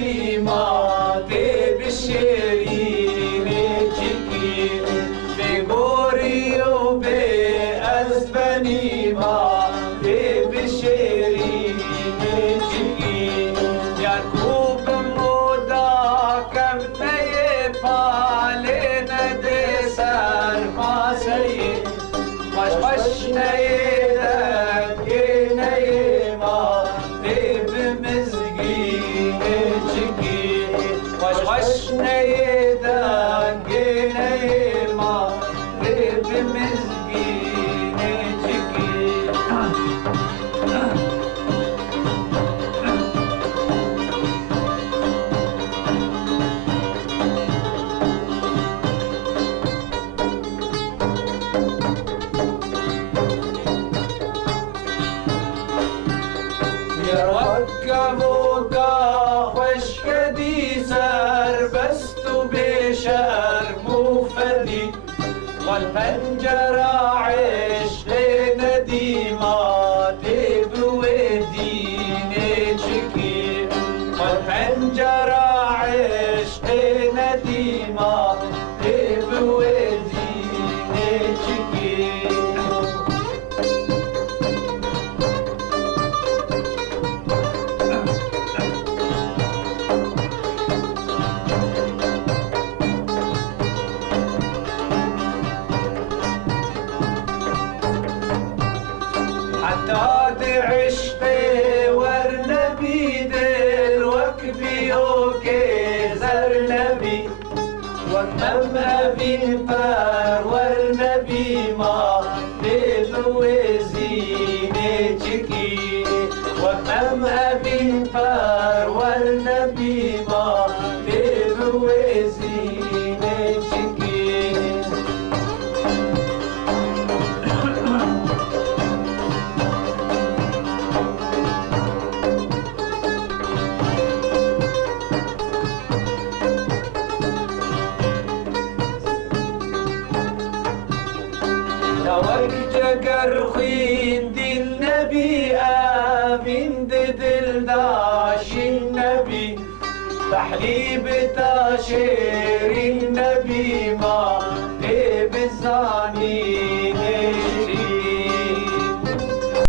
ندیما تی بشیرینه چکی بگوری و به از بنیما تی بشیرینه چکی یعقوب مودا کم نی پاله نده سر ماسیی مش نی دنگی نی ما تی بمزگینه چکی مش نی دنگی نی ما تی بمزگینه چکی يركبوك خش كدي سر بست بشرم وفدي والفنجرة عشق نديمة تبوديني تشكي والفنجرة عشق نديمة تبوديني تشكي حتى عشقي ورنبي دل وكبي وكي زرنبي وكمم أبي فار ورنبي ما دل وزيني تشكي وكمم أبي فار ورنبي ما دل وزيني تشكي توجه خين دي النبي آمين دل داش النبي تحليب تاشيري